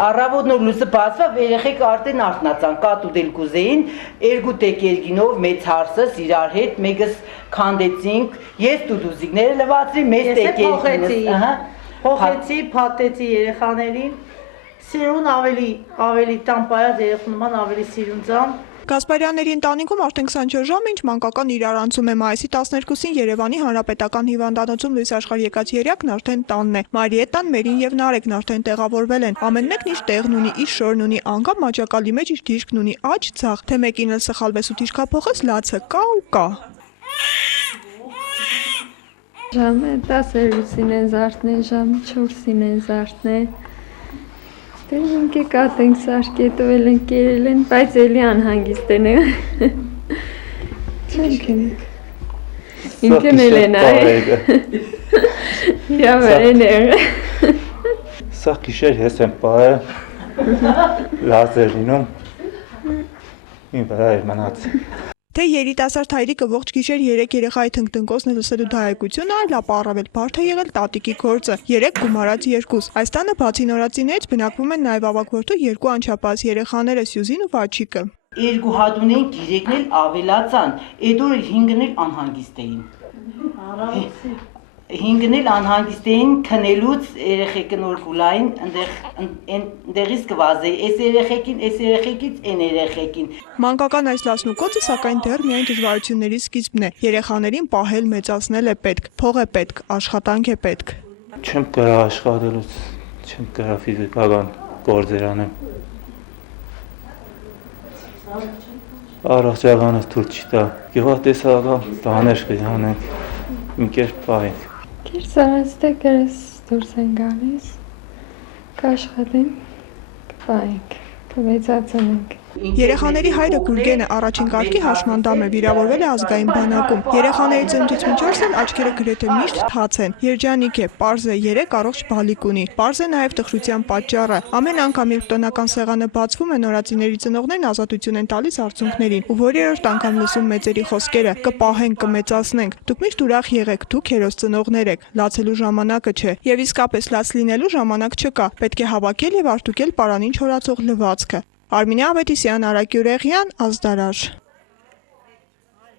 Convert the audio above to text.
Առավոտ նոր լույսը բացվավ, երեխեք արդեն արթնացան, կատ ուտել կուզեին, երկու տեկ երկինով մեծ հարսս իրար հետ, մեկս քանդեցինք, ես տուտուզիկները լվացրի, մեծ տեկ երկինս, փոխեցի, փաթեցի երեխաներին, սիրուն ավելի տան պայած երեխաման ավելի սիրուն ծան։ Գասպարյանների ընտանիքում արդեն 24 ժամ ինչ մանկական իրարանցում է մայիսի 12-ին Երևանի Հանրապետական հիվանդանոցում լույս աշխարհ եկած երեքն արդեն տանն է։ Մարիետտան, Մերին եւ Նարեկն արդեն տեղավորվել են։ Ամեն մեկն իր տեղն ունի, իր շորն ունի, անգամ մաճակալի մեջ իր դիրքն ունի, աջ ցախ, թե մեկին էլ սխալվես ու դիրքափոխես լացը կա ու կա։ Ժամը 10-ին են զարթնել, ժամը 4-ին են զարթնել։ Ինքը կատ ենք սարքետվել են, կերել են, բայց էլի անհանգիստ են Չենք են ինքն էլ են Իրա վրեն Սա կիշեր ես եմ պահը լազեր լինում Իմ վրա էր մնաց Թե երիտասարդ հայրիկը ողջ գիշեր 3 երեխայի թնգտնկոսն լսելու դահեկությունը, այլ ապա առավել բարդ է եղել տատիկի գործը, 3 գումարած 2։ Այս տանը բացի նորածիներից բնակվում են նաև ավագ որդու 2 անչափահաս երեխաները՝ Սյուզին ու Վաչիկը։ Երկու հատուն էին, գիրեկն էլ ավելացան, այդ օրը 5-ն էլ անհանգիստ էին։ 5-ն էլ անհանգիստ էին քնելուց երեխեքը նոր գուլային ընդեղից կվազեի, այս երեխեքից այն երեխեքին։ Մանկական այս լասնուկոցը սակայն դեռ միայն դժվարությունների սկիզբն է։ Երեխաներին պահել, մեծացնել է պետք, փող է պետք, աշխատանք է պետք։ Չեմ կարող աշխատելուց, չեմ կարող ֆիզիկական գործեր անեմ։ Առողջականս թույլ չի տա։ Գյուղատնտեսական բաներ կյանենք, մի կերպ պահենք։ Կերսարած թե կերս դուրս են գալիս, կաշխատենք, կպահենք, կվեծացնենք։ Երեխաների հայրը Գուրգենը առաջին կարգի հաշմանդամ է, վիրավորվել է ազգային բանակում։ Երեխաների ծննդից մինչ օրս էլ աչքերը գրեթե միշտ թաց են։ Երջանիկ է, պարզ է, 3 առողջ բալիկ ունի։ Պարզ է նաև տխրության պատճառը։ Ամեն անգամ երբ տնական սեղանը բացվում է, նորածիների ծնողներն ազատություն են տալիս արցունքներին։ Ու որերորդ անգամ լսում մեծերի խոսքերը՝ կպահենք, կմեծացնենք։ Դուք միշտ ուրախ եղեք, դուք հերոս ծնողներ եք։ Լացելու ժամանակը չէ։ Եվ իսկապես լաց լինելու ժամանակ չկա։ Պետք է հավաքել եւ արտուկել պարանին չորացող լվացքը։ Արմինե Ավետիսյան, Արագ Յուրեղյան, Ազդարար։